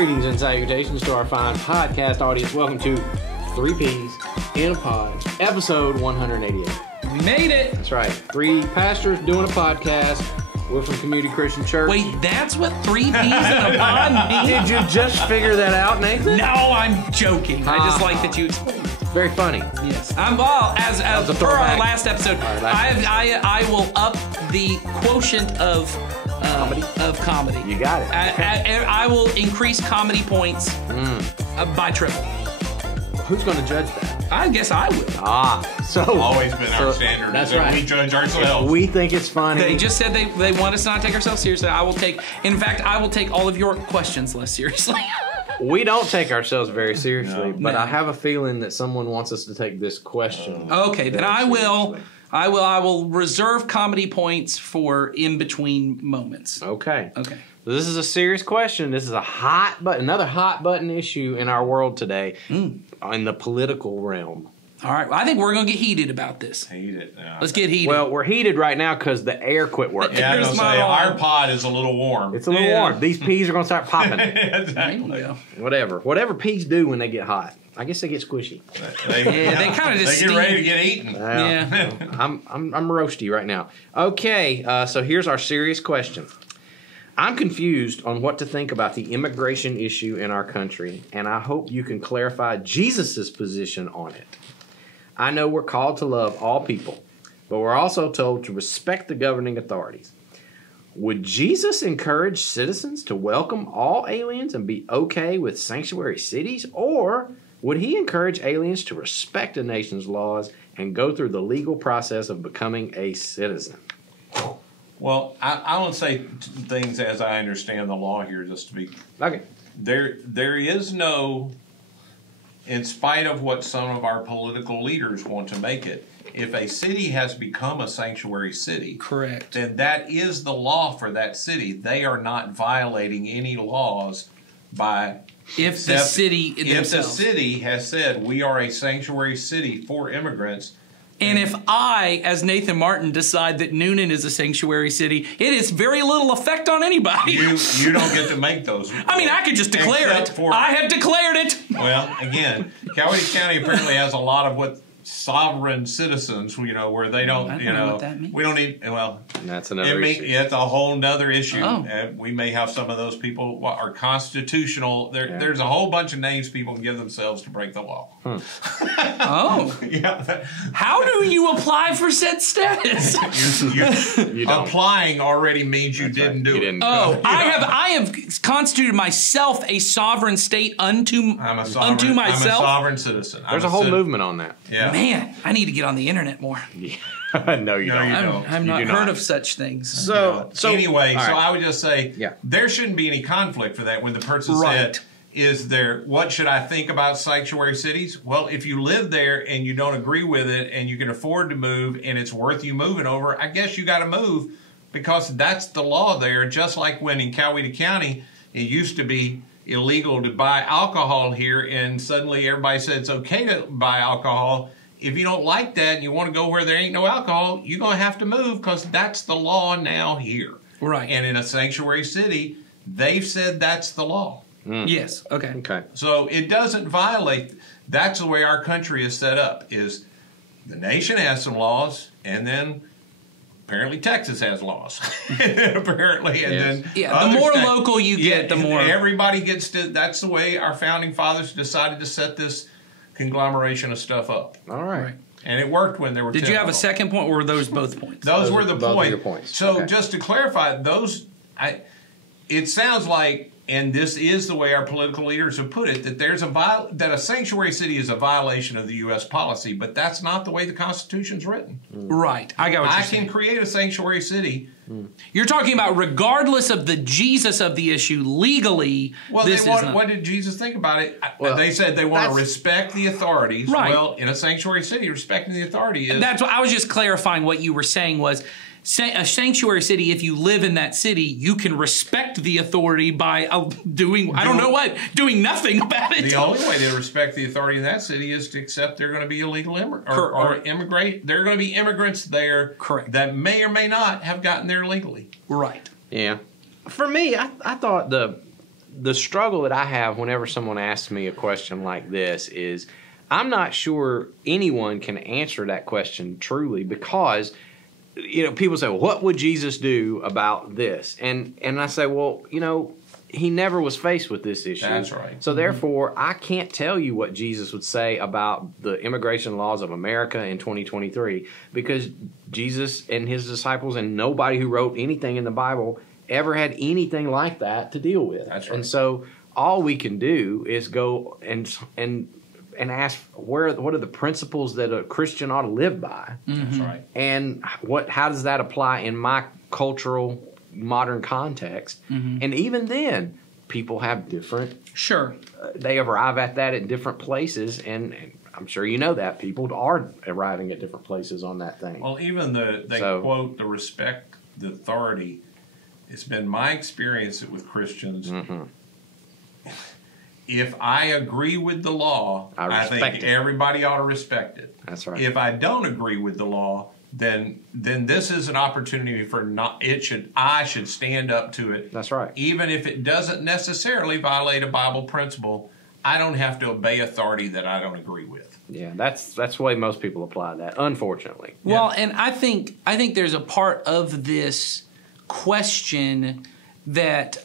Greetings and salutations to our fine podcast audience. Welcome to 3 Ps in a Pod, episode 188. We made it. That's right. 3 pastors doing a podcast. We're from Community Christian Church. Wait, that's what 3 Ps in a pod means? Did you just figure that out, Nathan? No, I'm joking. I just like that you explained. Very funny. Yes. As per our last episode, I will up the quotient of comedy. You got it. I will increase comedy points by triple. Who's going to judge that? I guess I will. So always been our standard. That's that right. We judge ourselves. We think it's funny. They just said they want us not to take ourselves seriously. I will take all of your questions less seriously. We don't take ourselves very seriously, but No. I have a feeling that someone wants us to take this question. Okay, then I will. seriously. I will reserve comedy points for in between moments. Okay. Okay. So this is a serious question. This is another hot button issue in our world today, in the political realm. All right. Well, I think we're going to get heated about this. Hate it now. Let's get heated. Well, we're heated right now because the air quit working. Yeah, I was Here's gonna my say alarm. our pod is a little warm. It's a little Yeah. warm. These peas are going to start popping. Exactly. Yeah. Whatever peas do when they get hot. I guess they get squishy. They kinda just they get ready to steam. get eaten. Yeah. I'm roasty right now. Okay, so here's our serious question. I'm confused on what to think about the immigration issue in our country, and I hope you can clarify Jesus' position on it. I know we're called to love all people, but we're also told to respect the governing authorities. Would Jesus encourage citizens to welcome all aliens and be okay with sanctuary cities, or would he encourage aliens to respect a nation's laws and go through the legal process of becoming a citizen? Well, I want to say things as I understand the law here, just to be Okay. there is no, in spite of what some of our political leaders want to make it, if a city has become a sanctuary city, Correct. then that is the law for that city. They are not violating any laws by If the city if the themselves. city has said we are a sanctuary city for immigrants. And if I, as Nathan Martin, decide that Noonan is a sanctuary city, it has very little effect on anybody. You don't get to make those. I mean, I could just declare it. Except for- I have declared it. Well, again, Coweta County apparently has a lot of what sovereign citizens, where they don't, I don't know what that means. we don't need, well, That's another issue. it's a whole nother issue. Oh. We may have some of those people are constitutional. There's a whole bunch of names people can give themselves to break the law. Oh. Yeah. How do you apply for said status? You don't. Applying already means you didn't do You it. didn't. Oh, I have constituted myself a sovereign state unto I'm a sovereign, unto myself. I'm a sovereign citizen. There's a whole movement on that. Yeah. Man, I need to get on the internet more. No, you No, don't. you don't. I've You not do heard not. of such things. So anyway, all so right. I would just say Yeah. there shouldn't be any conflict for that when the person Right. said, what should I think about sanctuary cities? Well, if you live there and you don't agree with it and you can afford to move and it's worth you moving over, I guess you got to move because that's the law there. Just like when in Coweta County, it used to be illegal to buy alcohol here and suddenly everybody said it's okay to buy alcohol. If you don't like that and you want to go where there ain't no alcohol, you're going to have to move because that's the law now here. Right. And in a sanctuary city, they've said that's the law. Yes. Okay. Okay. So it doesn't violate. That's the way our country is set up, is the nation has some laws, and then apparently Texas has laws. Apparently, and Yes. then Yeah, the other more states- local you get, the more- everybody gets to. That's the way our founding fathers decided to set this conglomeration of stuff up, All right. Right. and it worked when there were. Did 10 you have of a them. second point, or were those both points? Those were the both of point. your points. So Okay. just to clarify, it sounds like, and this is the way our political leaders have put it, that that a sanctuary city is a violation of the U.S. policy, but that's not the way the Constitution's written. Right. I got what I you're can saying. create a sanctuary city. You're talking about regardless of the Jesus of the issue, legally, Well, this is not. what did Jesus think about it? Well, They said they want to that's- respect the authorities. Right. Well, in a sanctuary city, respecting the authority is... That's what I was just clarifying. What you were saying was a sanctuary city. If you live in that city, you can respect the authority by doing doing nothing about it. The only way to respect the authority in that city is to accept they're going to be illegal or immigrate. There are going to be immigrants there Correct. that may or may not have gotten there legally. Right. Yeah. For me, I thought the struggle that I have whenever someone asks me a question like this is I'm not sure anyone can answer that question truly because people say, well, what would Jesus do about this? And I say, well, he never was faced with this issue. That's right. So therefore, I can't tell you what Jesus would say about the immigration laws of America in 2023 because Jesus and his disciples and nobody who wrote anything in the Bible ever had anything like that to deal with. That's right. And so all we can do is go and ask what are the principles that a Christian ought to live by. That's right. And how does that apply in my cultural modern context? And even then, people have different. Sure. They arrive at that at different places, and I'm sure you know that people are arriving at different places on that thing. Well, even they quote the respect the authority. It's been my experience with Christians. If I agree with the law, I think everybody ought to respect it. That's right. If I don't agree with the law, then this is an opportunity for I should stand up to it. That's right. Even if it doesn't necessarily violate a Bible principle, I don't have to obey authority that I don't agree with. Yeah, that's the way most people apply that, unfortunately. Well, and I think there's a part of this question that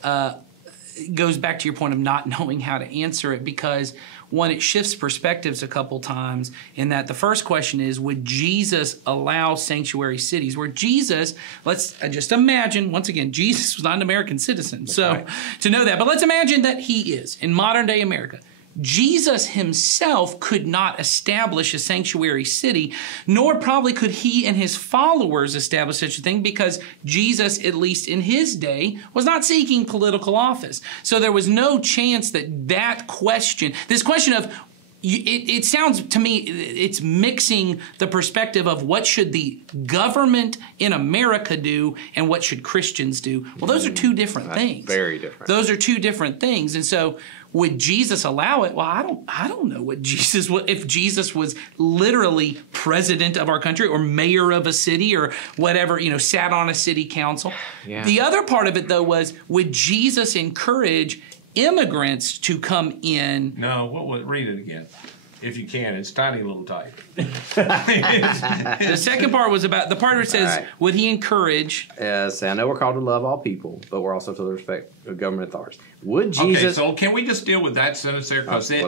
goes back to your point of not knowing how to answer it because, one, it shifts perspectives a couple times in that the first question is, would Jesus allow sanctuary cities? Where Jesus, let's just imagine, once again, Jesus was not an American citizen, to know that. But let's imagine that he is in modern day America. Jesus himself could not establish a sanctuary city, nor probably could he and his followers establish such a thing because Jesus, at least in his day, was not seeking political office. So there was no chance that question, this question of, it sounds to me, it's mixing the perspective of what should the government in America do and what should Christians do. Well, those are two different things. Very different. Those are two different things. And so would Jesus allow it? Well, I don't know what Jesus would, if Jesus was literally president of our country or mayor of a city or whatever, sat on a city council. Yeah. The other part of it, though, was would Jesus encourage immigrants to come in? No, read it again. If you can, it's tiny little type. The second part was about the part where it says, right. Would he encourage? Yes, I know we're called to love all people, but we're also to respect government authorities. Would Jesus? Okay, so can we just deal with that sentence there? Because I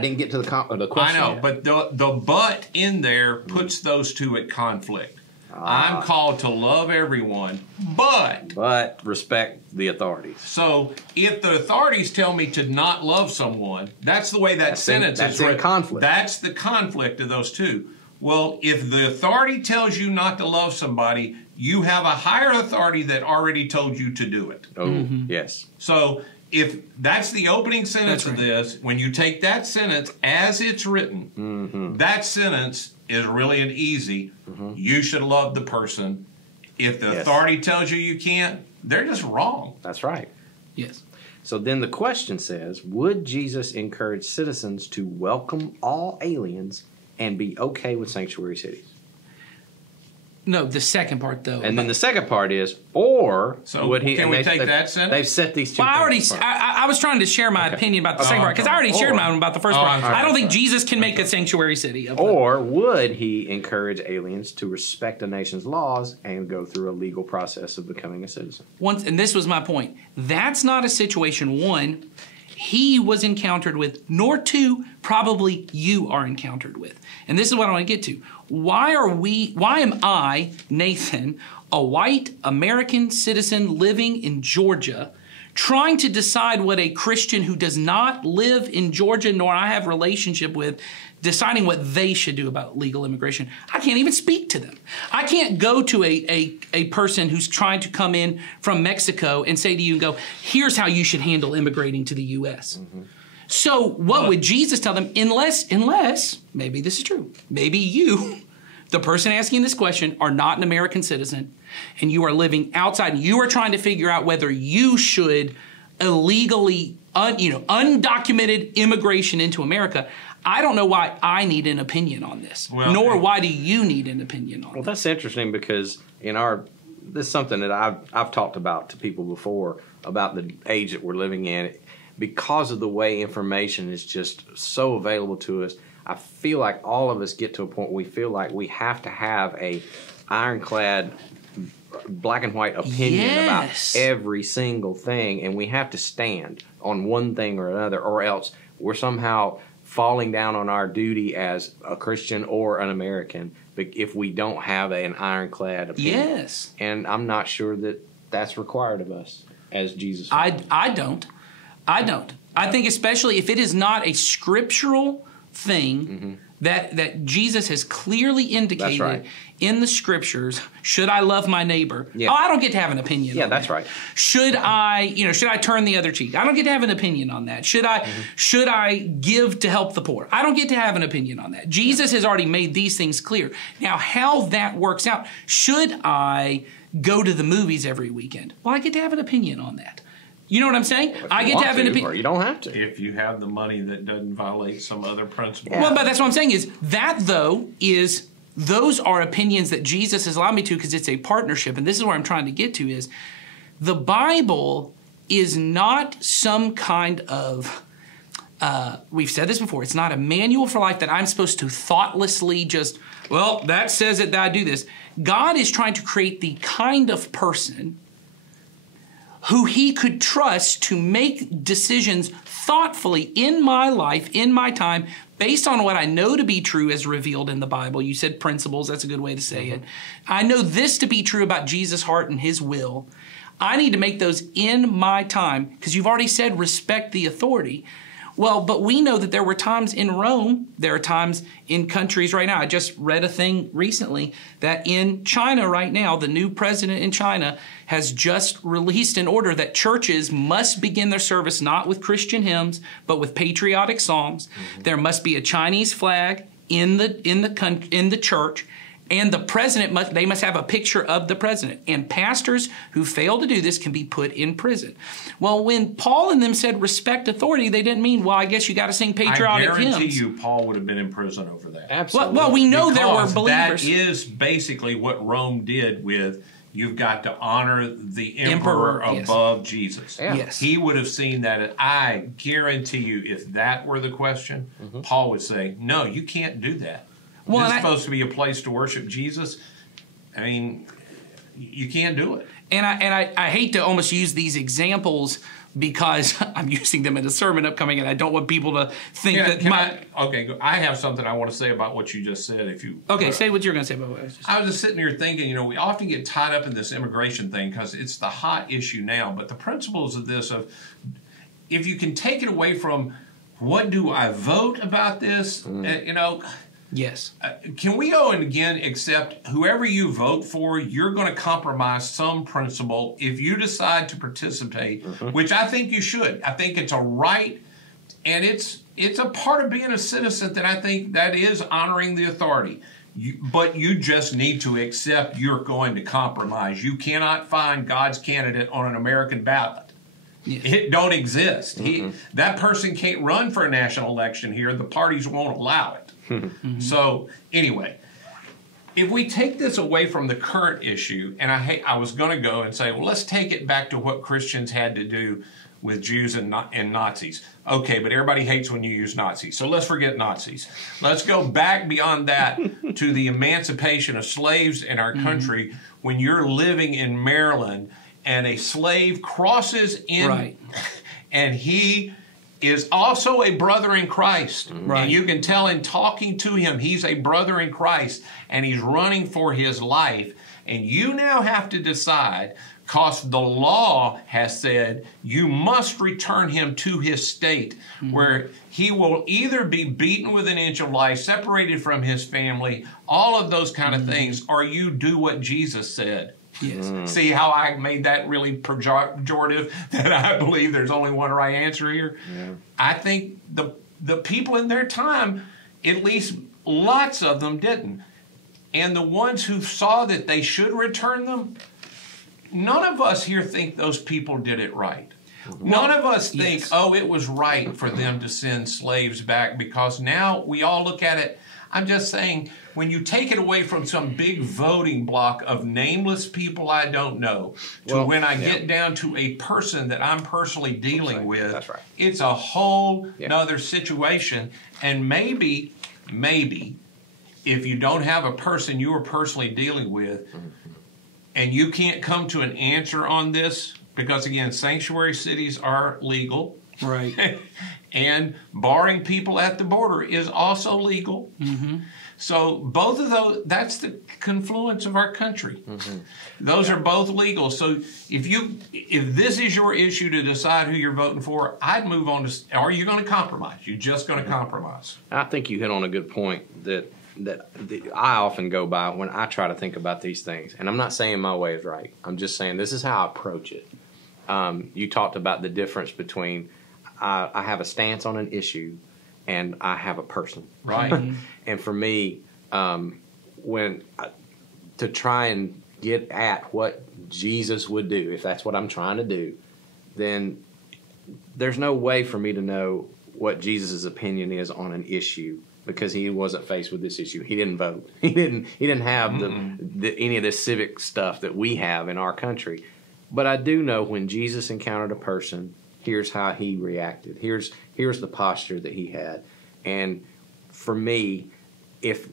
didn't get to the question. I know, yet. but the but in there puts those two at conflict. I'm called to love everyone, but respect the authorities. So if the authorities tell me to not love someone, that's the way that sentence is written. That's in conflict. That's the conflict of those two. Well, if the authority tells you not to love somebody, you have a higher authority that already told you to do it. Oh, yes. So if that's the opening sentence of this, when you take that sentence as it's written, that sentence is really an easy, you should love the person. If the authority tells you can't, they're just wrong. That's right. Yes. So then the question says, would Jesus encourage citizens to welcome all aliens and be okay with sanctuary cities? No, the second part, though. And then the second part is, or so would he? Can we take that sentence? They've set these two. Well, I was trying to share my opinion about the second part because I already shared mine about the first part. I don't think Jesus can make a sanctuary city. Or would he encourage aliens to respect a nation's laws and go through a legal process of becoming a citizen? And this was my point. That's not a situation, one, he was encountered with, nor two, probably you are encountered with. And this is what I want to get to. Why am I, Nathan, a white American citizen living in Georgia, trying to decide what a Christian who does not live in Georgia nor I have a relationship with, deciding what they should do about legal immigration? I can't even speak to them. I can't go to a person who's trying to come in from Mexico and say to you and go, here's how you should handle immigrating to the U.S. So what would Jesus tell them unless, maybe this is true, maybe you, the person asking this question, are not an American citizen and you are living outside and you are trying to figure out whether you should illegally, undocumented immigration into America. I don't know why I need an opinion on this, nor why do you need an opinion on it. Well, that's interesting because in our this is something that I've talked about to people before about the age that we're living in. Because of the way information is just so available to us, I feel like all of us get to a point where we feel like we have to have a ironclad, black and white opinion about every single thing, and we have to stand on one thing or another, or else we're somehow falling down on our duty as a Christian or an American if we don't have an ironclad opinion. Yes. And I'm not sure that that's required of us as Jesus. I don't. I think especially if it is not a scriptural thing that Jesus has clearly indicated in the scriptures. Should I love my neighbor? Yeah. Oh, I don't get to have an opinion on that's that. right. Should I turn the other cheek? I don't get to have an opinion on that. Should I give to help the poor? I don't get to have an opinion on that. Jesus has already made these things clear. Now, how that works out, should I go to the movies every weekend? Well, I get to have an opinion on that. You know what I'm saying? I get to have an opinion. Or you don't have to. If you have the money that doesn't violate some other principle. Well, but that's what I'm saying is that, though, those are opinions that Jesus has allowed me to because it's a partnership. And this is where I'm trying to get to is the Bible is not some kind of, we've said this before, it's not a manual for life that I'm supposed to thoughtlessly just, well, that says it that I do this. God is trying to create the kind of person who he could trust to make decisions thoughtfully in my life, in my time, based on what I know to be true as revealed in the Bible. You said principles, that's a good way to say it. I know this to be true about Jesus' heart and his will. I need to make those in my time, because you've already said respect the authority. Well, but we know that there were times in Rome, there are times in countries right now. I just read a thing recently that in China right now, the new president in China has just released an order that churches must begin their service not with Christian hymns, but with patriotic songs. There must be a Chinese flag in the church. And the president they must have a picture of the president. And pastors who fail to do this can be put in prison. Well, when Paul and them said respect authority, they didn't mean, well, I guess you got to sing patriotic hymns. I guarantee you Paul would have been in prison over that. Absolutely. Well, we know there were Because believers. that is basically what Rome did with, you've got to honor the emperor above Jesus. Yeah. Yes. He would have seen that. I guarantee you, if that were the question, Paul would say, no, you can't do that. Well, this is supposed to be a place to worship Jesus. I mean, you can't do it. And I hate to almost use these examples because I'm using them in a sermon upcoming, and I don't want people to think that I have something I want to say about what you just said. Say what you're going to say about what I just said. I was just sitting here thinking, we often get tied up in this immigration thing because it's the hot issue now. But the principles of this, if you can take it away from what do I vote about this, Yes. Can we go and again accept whoever you vote for, you're going to compromise some principle if you decide to participate, which I think you should. I think it's a right, and it's a part of being a citizen that I think that is honoring the authority. But you just need to accept you're going to compromise. You cannot find God's candidate on an American ballot. Yes. It don't exist. That person can't run for a national election here. The parties won't allow it. So anyway, if we take this away from the current issue, and I was going to go and say, well, let's take it back to what Christians had to do with Jews and Nazis. Okay, but everybody hates when you use Nazis, so let's forget Nazis. Let's go back beyond that to the emancipation of slaves in our country. When you're living in Maryland and a slave crosses in, and he is also a brother in Christ. Right. And you can tell in talking to him, he's a brother in Christ, and he's running for his life. And you now have to decide, because the law has said you must return him to his state, where he will either be beaten with an inch of life, separated from his family, all of those kind of things, or you do what Jesus said. Yes. See how I made that really pejorative, that I believe there's only one right answer here? Yeah. I think the people in their time, at least lots of them didn't. And the ones who saw that they should return them, none of us here think those people did it right. None of us think, it was right for them to send slaves back, because now we all look at it. I'm just saying, when you take it away from some big voting block of nameless people I don't know, to when I get down to a person that I'm personally dealing with, that's right. It's a whole nother situation. And maybe, if you don't have a person you are personally dealing with, and you can't come to an answer on this, because again, sanctuary cities are legal. Right. And barring people at the border is also legal. Mm-hmm. So both of those, that's the confluence of our country. Mm-hmm. Those are both legal. So if this is your issue to decide who you're voting for, I'd move on to, are you going to compromise? You're just going to compromise. I think you hit on a good point that I often go by when I try to think about these things. And I'm not saying my way is right. I'm just saying this is how I approach it. You talked about the difference between I have a stance on an issue and I have a person. Right. And for me, to try and get at what Jesus would do, if that's what I'm trying to do, then there's no way for me to know what Jesus' opinion is on an issue, because he wasn't faced with this issue. He didn't vote. He didn't have any of this civic stuff that we have in our country. But I do know when Jesus encountered a person, here's how he reacted. Here's the posture that he had. And for me, if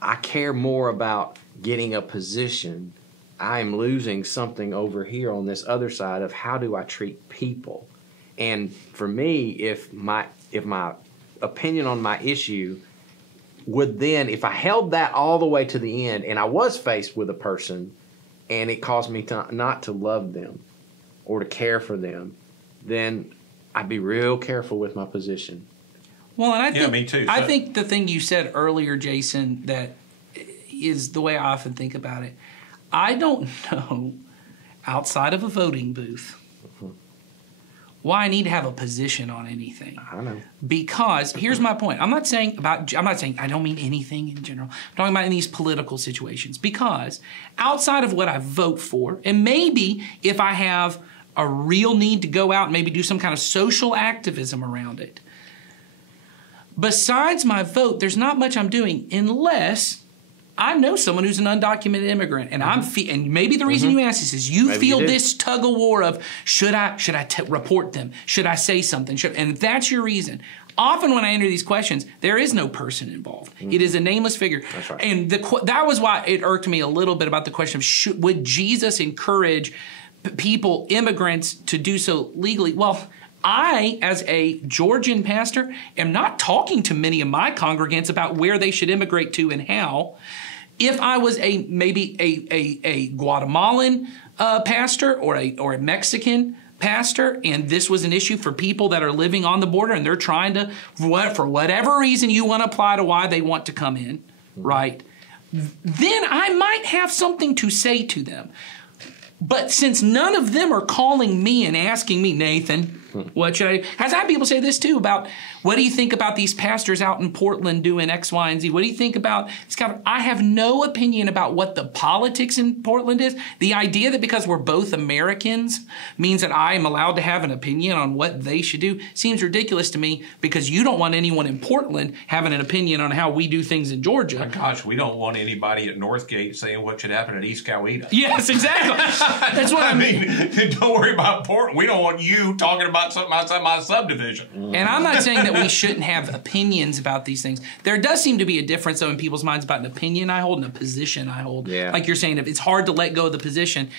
I care more about getting a position, I'm losing something over here on this other side of how do I treat people. And for me, if my opinion on my issue would then, if I held that all the way to the end and I was faced with a person and it caused me not to love them or to care for them, then I'd be real careful with my position. Well, and I think, me too. I think the thing you said earlier, Jason, that is the way I often think about it. I don't know, outside of a voting booth, why I need to have a position on anything. I know. Because here's my point. I'm not saying I don't mean anything in general. I'm talking about in these political situations. Because outside of what I vote for, and maybe if I have a real need to go out and maybe do some kind of social activism around it, besides my vote, there's not much I'm doing unless I know someone who's an undocumented immigrant, and and maybe the reason you ask this is you feel this tug of war of should I report them? Should I say something? And if that's your reason, often when I enter these questions, there is no person involved. It is a nameless figure. That's right. And that was why it irked me a little bit about the question of would Jesus encourage people, immigrants, to do so legally? Well, I, as a Georgian pastor, am not talking to many of my congregants about where they should immigrate to and how. If I was maybe a Guatemalan pastor or a Mexican pastor, and this was an issue for people that are living on the border and they're trying to, for whatever reason you want to apply to why they want to come in, right? Then I might have something to say to them. But since none of them are calling me and asking me, Nathan, what should I do? I've had people say this too about, what do you think about these pastors out in Portland doing X, Y, and Z? What do you think about this? I have no opinion about what the politics in Portland is. The idea that because we're both Americans means that I am allowed to have an opinion on what they should do seems ridiculous to me, because you don't want anyone in Portland having an opinion on how we do things in Georgia. My gosh, we don't want anybody at Northgate saying what should happen at East Coweta. Yes, exactly. That's what I mean. Don't worry about Portland. We don't want you talking about something outside my subdivision. And I'm not saying that we shouldn't have opinions about these things. There does seem to be a difference, though, in people's minds about an opinion I hold and a position I hold. Yeah. Like you're saying, if it's hard to let go of the position.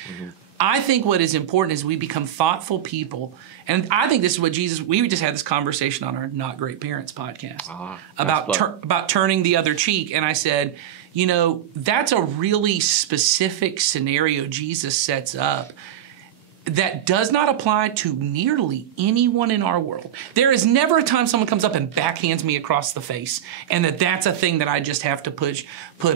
I think what is important is we become thoughtful people. And I think this is what Jesus, we just had this conversation on our Not Great Parents podcast about turning the other cheek. And I said, you know, that's a really specific scenario Jesus sets up that does not apply to nearly anyone in our world. There is never a time someone comes up and backhands me across the face, and that's a thing that I just have to put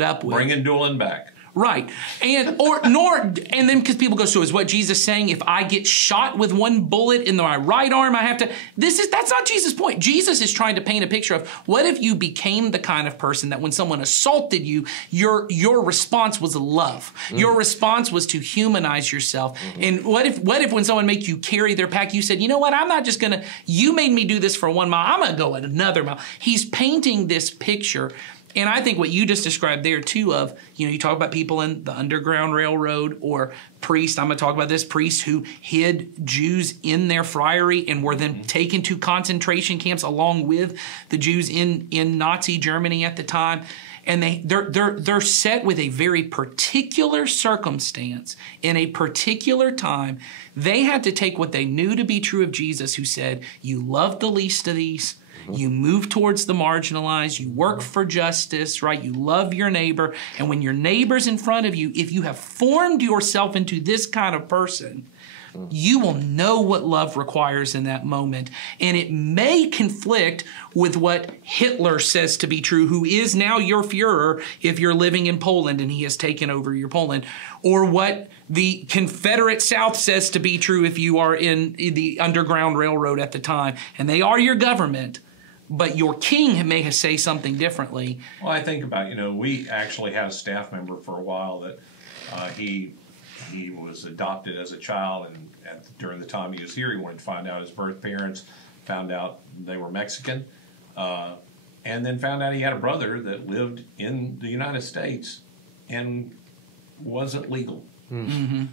up with. Bringing Doolin back. Right. And then because people go, so is what Jesus saying if I get shot with one bullet in my right arm, I have to, that's not Jesus' point. Jesus is trying to paint a picture of what if you became the kind of person that when someone assaulted you, your response was love. Your response was to humanize yourself. And what if when someone made you carry their pack, you said, you know what, I'm not just gonna, you made me do this for 1 mile, I'm gonna go another mile. He's painting this picture. And I think what you just described there too of, you talk about people in the Underground Railroad or priests, I'm going to talk about this, priests who hid Jews in their friary and were then taken to concentration camps along with the Jews in Nazi Germany at the time. And they're set with a very particular circumstance in a particular time. They had to take what they knew to be true of Jesus, who said, you love the least of these. You move towards the marginalized. You work for justice, right? You love your neighbor. And when your neighbor's in front of you, if you have formed yourself into this kind of person, you will know what love requires in that moment. And it may conflict with what Hitler says to be true, who is now your Führer if you're living in Poland and he has taken over your Poland, or what the Confederate South says to be true if you are in the Underground Railroad at the time. And they are your government, but your king may say something differently. Well, I think about, we actually had a staff member for a while that he was adopted as a child, and during the time he was here, he wanted to find out his birth parents, found out they were Mexican, and then found out he had a brother that lived in the United States and wasn't legal. Mm-hmm.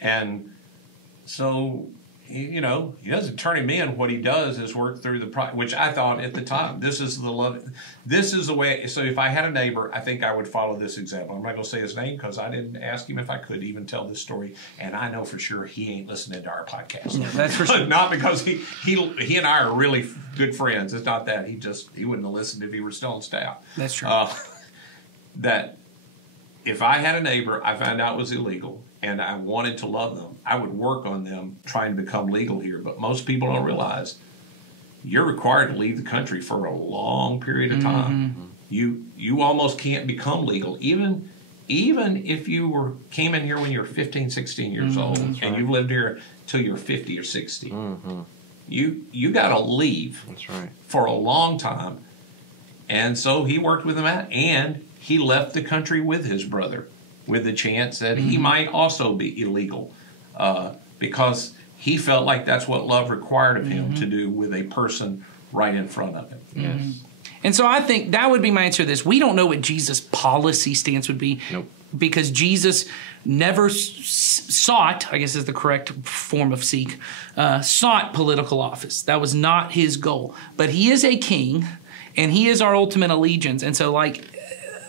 And so, he doesn't turn him in. What he does is work through which I thought at the time, this is the love. This is the way. So if I had a neighbor, I think I would follow this example. I'm not going to say his name because I didn't ask him if I could even tell this story. And I know for sure he ain't listening to our podcast. Yeah, that's for sure. Not because he and I are really good friends. It's not that. He wouldn't have listened if he were still on staff. That's true. That if I had a neighbor I found out was illegal, and I wanted to love them, I would work on them trying to become legal here. But most people don't realize you're required to leave the country for a long period of time. Mm-hmm. You almost can't become legal, even if you came in here when you were 15, 16 years old, and right. You lived here till you're 50 or 60. Mm-hmm. You got to leave. That's right. For a long time. And so he worked with them and he left the country with his brother, with the chance that he might also be illegal, because he felt like that's what love required of him to do with a person right in front of him. Yes. And so I think that would be my answer to this. We don't know what Jesus' policy stance would be. Nope. Because Jesus never sought, I guess is the correct form of seek, sought political office. That was not his goal. But he is a king, and he is our ultimate allegiance. And so like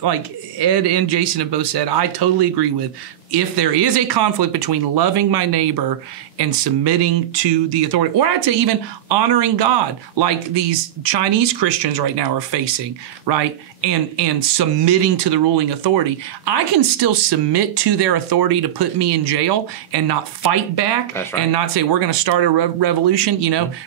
Ed and Jason have both said, I totally agree with, if there is a conflict between loving my neighbor and submitting to the authority, or I'd say even honoring God, like these Chinese Christians right now are facing, right? And submitting to the ruling authority, I can still submit to their authority to put me in jail and not fight back. That's right. And not say we're going to start a revolution,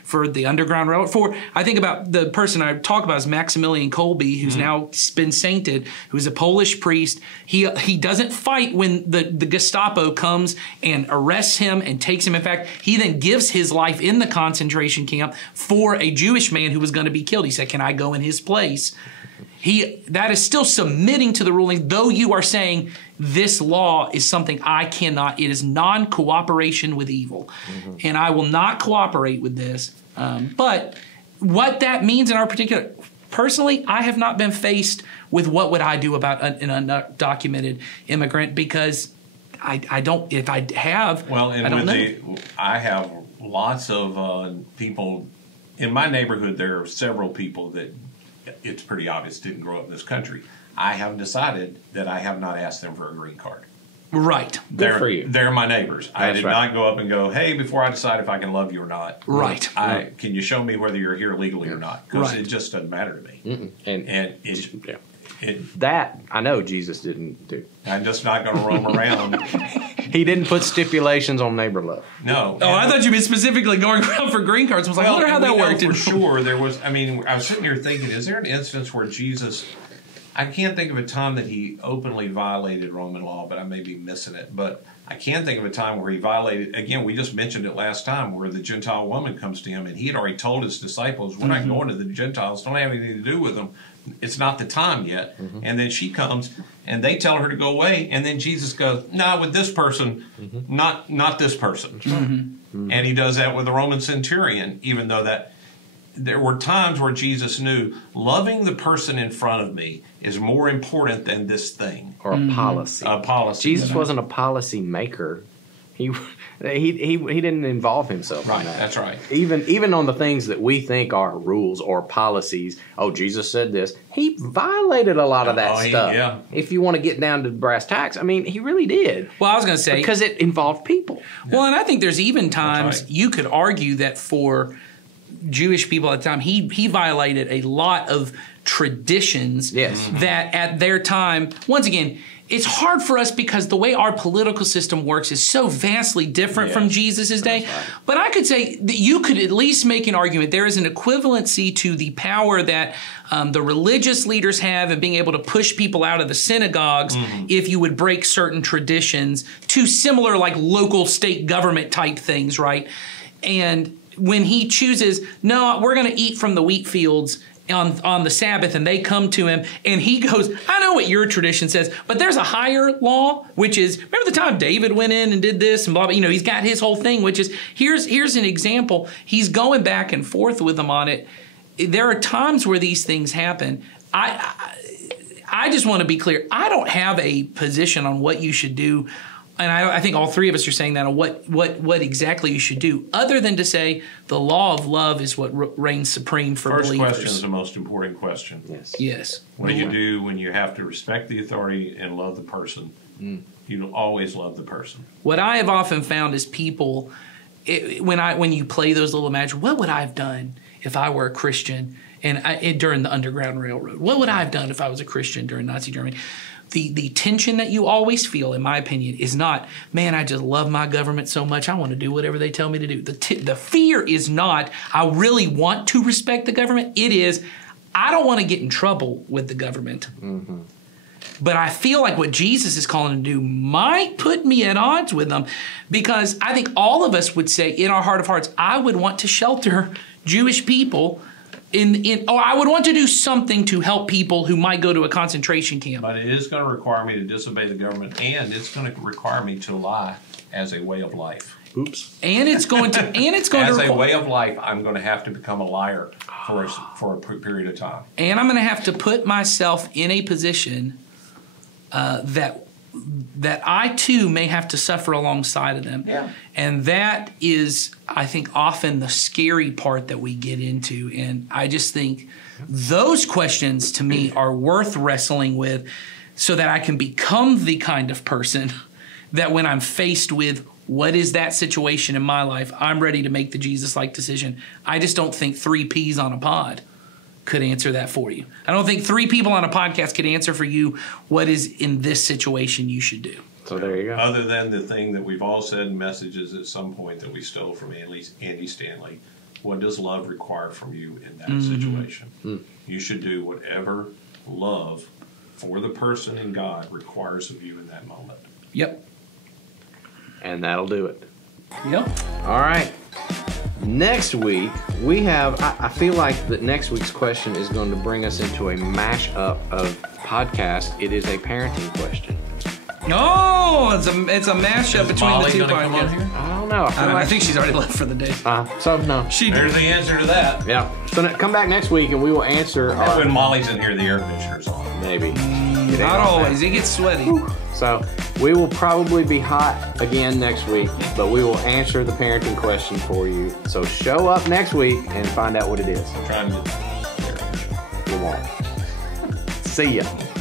for the Underground Railroad. I think about the person I talk about is Maximilian Kolbe, who's now been sainted, who's a Polish priest. He doesn't fight when the Gestapo comes and arrests him and takes him. In fact, he then gives his life in the concentration camp for a Jewish man who was going to be killed. He said, can I go in his place? That is still submitting to the ruling, though you are saying this law is something I cannot. It is non-cooperation with evil. And I will not cooperate with this. But what that means in our particular... Personally, I have not been faced with what would I do about an undocumented immigrant, because I don't... If I have, I don't know. I have lots of people... In my neighborhood, there are several people that... It's pretty obvious didn't grow up in this country. I have decided that I have not asked them for a green card. Right. Good for you. They're my neighbors. I did not go up and go, hey, before I decide if I can love you or not. Right. Can you show me whether you're here legally or not? Because it just doesn't matter to me. That I know Jesus didn't do. I'm just not going to roam around. He didn't put stipulations on neighbor love. No. Oh, I thought you meant specifically going around for green cards. I was like, I wonder how that worked. For sure, there was. I was sitting here thinking, is there an instance where Jesus? I can't think of a time that he openly violated Roman law, but I may be missing it. But I can think of a time where he violated. Again, we just mentioned it last time, where the Gentile woman comes to him, and he had already told his disciples, "We're not going to the Gentiles. Don't have anything to do with them. It's not the time yet." And then she comes, and they tell her to go away, and then Jesus goes, "No, with this person, not this person." And he does that with the Roman centurion, even though that there were times where Jesus knew loving the person in front of me is more important than this thing. Or a policy. A policy. Jesus wasn't a policy maker. He didn't involve himself Right, in that. that's right. Even on the things that we think are rules or policies. Oh, Jesus said this. He violated a lot of that stuff. Yeah. If you want to get down to brass tacks, I mean, he really did. Well, I was going to say Because it involved people. Well, and I think there's even times right. you could argue that for Jewish people at the time, he violated a lot of traditions Yes. that at their time, once again, it's hard for us because the way our political system works is so vastly different from Jesus' day. But I could say that you could at least make an argument there is an equivalency to the power that the religious leaders have in being able to push people out of the synagogues if you would break certain traditions to similar like local state government type things, right? And when he chooses, no, we're going to eat from the wheat fields on the Sabbath, and they come to him, and he goes, I know what your tradition says, but there's a higher law, which is, remember the time David went in and did this, and blah, blah, he's got his whole thing, which is, here's an example. He's going back and forth with them on it. There are times where these things happen. I just want to be clear. I don't have a position on what you should do. And I think all three of us are saying that on what exactly you should do, other than to say the law of love is what reigns supreme for First believers. question is the most important question. Yes. Yes. What do you do when you have to respect the authority and love the person? You always love the person. What I have often found is people, when you play those little matches, what would I have done if I were a Christian and during the Underground Railroad? What would I have done if I was a Christian during Nazi Germany? The tension that you always feel, in my opinion, is not, man, I just love my government so much, I want to do whatever they tell me to do. The fear is not, I really want to respect the government. It is, I don't want to get in trouble with the government. Mm-hmm. But I feel like what Jesus is calling to do might put me at odds with them, because I think all of us would say in our heart of hearts, I would want to shelter Jewish people or I would want to do something to help people who might go to a concentration camp. But it is going to require me to disobey the government, and it's going to require me to lie as a way of life. Oops. And it's going to As a way of life, I'm going to have to become a liar for a period of time. And I'm going to have to put myself in a position that I too may have to suffer alongside of them. Yeah. And that is, I think, often the scary part that we get into. And I just think those questions to me are worth wrestling with so that I can become the kind of person that when I'm faced with what is that situation in my life, I'm ready to make the Jesus-like decision. I just don't think 3 peas on a pod could answer that for you. I don't think 3 people on a podcast could answer for you what is in this situation you should do. So there you go. Other than the thing that we've all said in messages at some point that we stole from Andy Stanley, what does love require from you in that situation? You should do whatever love for the person and God requires of you in that moment. Yep. And that'll do it. Yep. All right. Next week, we have, I feel like that next week's question is going to bring us into a mashup of podcasts. It is a parenting question. Oh, it's a mashup between Molly the two gonna come on podcasts. here? I don't know. I think she's already left for the day. So, no. She There's the answer to that. Yeah. So come back next week and we will answer That's our... when Molly's in here, the air conditioner's on. Maybe. not always. It gets sweaty. So we will probably be hot again next week, but we will answer the parenting question for you. So show up next week and find out what it is. I'm trying to get the air conditioner. You won't. See ya.